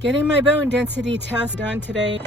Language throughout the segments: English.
Getting my bone density test done today.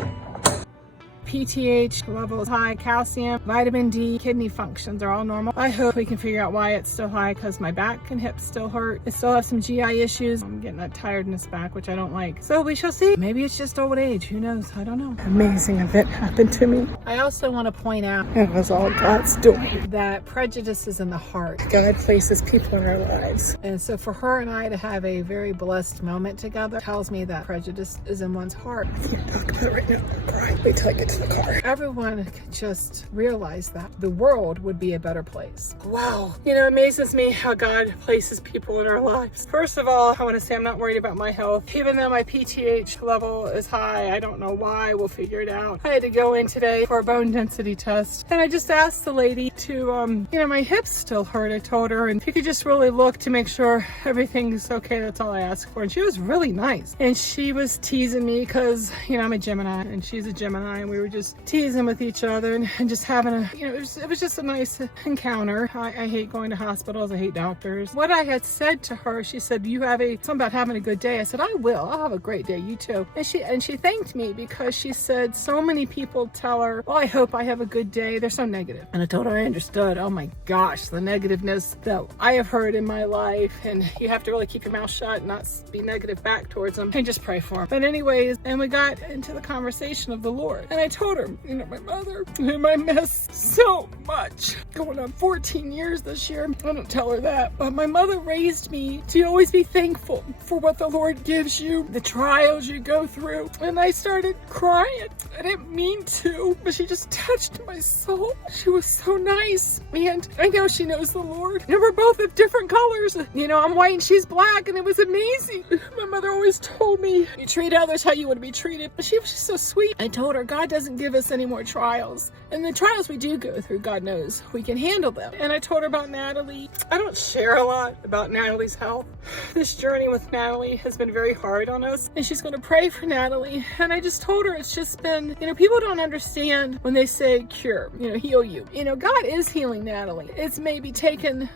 PTH levels high, calcium, vitamin D, kidney functions are all normal. I hope we can figure out why it's still high, because my back and hips still hurt. I still have some GI issues. I'm getting that tiredness back, which I don't like. So we shall see. Maybe it's just old age. Who knows? I don't know. Amazing event happened to me. I also want to point out it was all God's doing. That prejudice is in the heart. God places people in our lives. And so for her and I to have a very blessed moment together tells me that prejudice is in one's heart. I can't talk about it right now. I'm crying. Wait till I get to the car. Everyone can just realize that the world would be a better place. Wow. You know, it amazes me how God places people in our lives. First of all, I want to say I'm not worried about my health. Even though my PTH level is high, I don't know why. We'll figure it out. I had to go in today for a bone density test. And I just asked the lady to, my hips still hurt. I told her, and if you could just really look to make sure everything's okay, that's all I asked for. And she was really nice. And she was teasing me because, I'm a Gemini and she's a Gemini, and we were just teasing with each other and just having it was just a nice encounter. I hate going to hospitals. I hate doctors. What I had said to her, she said, you have something about having a good day. I said, I will. I'll have a great day. You too. And she thanked me because she said so many people tell her, well, I hope I have a good day. They're so negative. And I told her I understood. Oh my gosh, the negativeness that I have heard in my life. And you have to really keep your mouth shut and not be negative back towards them and just pray for them. But anyways, and we got into the conversation of the Lord. And I told her, my mother, whom I miss so much, going on 14 years this year. I don't tell her that, but my mother raised me to always be thankful for what the Lord gives you, the trials you go through. And I started crying. I didn't mean to, but she just touched my soul. She was so nice. And I know she knows the Lord. And we're both of different colors. I'm white and she's black, and it was amazing. My mother always told me, you treat others how you want to be treated. But she was just so sweet. I told her, God doesn't give us any more trials. And the trials we do go through, God knows we can handle them. And I told her about Natalie. I don't share a lot about Natalie's health. This journey with Natalie has been very hard on us, and she's going to pray for Natalie. And I just told her it's just been, people don't understand when they say cure, heal you. God is healing Natalie. It's maybe taken,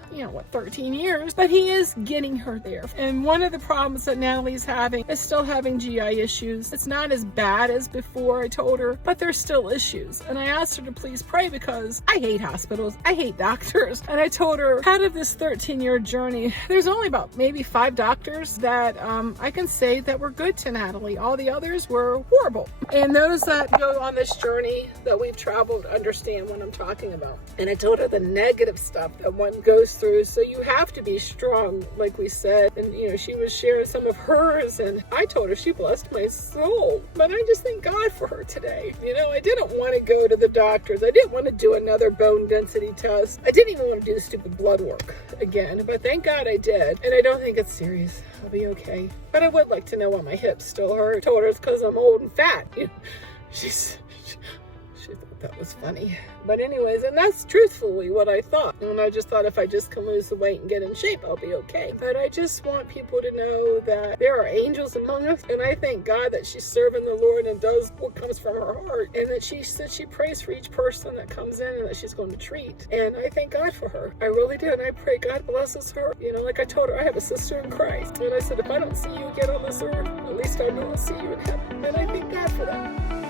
13 years, but he is getting her there. And one of the problems that Natalie's having is still having GI issues. It's not as bad as before, I told her, but there's still issues. And I asked her to please pray because I hate hospitals. I hate doctors. And I told her, out of this 13-year journey, there's only about maybe 5 doctors that I can say that were good to Natalie. All the others were horrible. And those that go on this journey that we've traveled understand what I'm talking about. And I told her the negative stuff that one goes through. So you have to be strong, like we said. And, she was sharing some of hers, and I told her she blessed my soul. But I just thank God for her today. I didn't want to go to the doctors. I didn't want to do another bone density test. I didn't even want to do the stupid blood work again, but thank God I did. And I don't think it's serious. I'll be okay. But I would like to know why my hips still hurt. I told her it's because I'm old and fat. She thought that was funny. But anyways, and that's truthfully what I thought. And I just thought if I just can lose the weight and get in shape, I'll be okay. But I just want people to know that there are angels among us. And I thank God that she's serving the Lord and does what comes from her heart. And that she said she prays for each person that comes in and that she's going to treat. And I thank God for her. I really do. And I pray God blesses her. Like I told her, I have a sister in Christ. And I said, if I don't see you again on this earth, at least I know I'll see you in heaven. And I thank God for that.